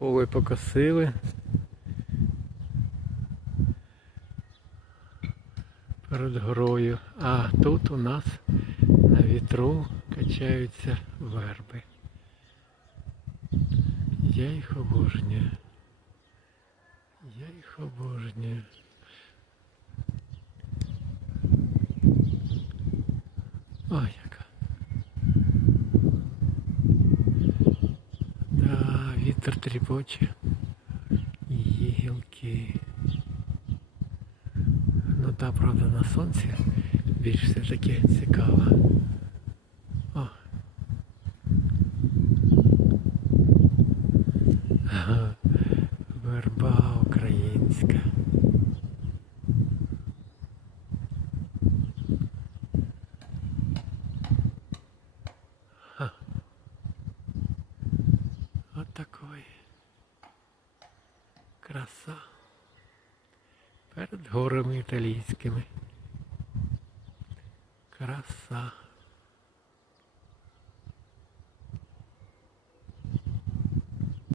Поле покосили. Перед горою. А тут у нас на вітру качаються верби. Я їх обожнюю. Я їх обожнюю. Ой, вітер тріпоче. Гілки. Ну та правда на сонці більш все таки цікава. О. Верба українська. Ха. От такой. Краса. Перед горами італійськими. Краса.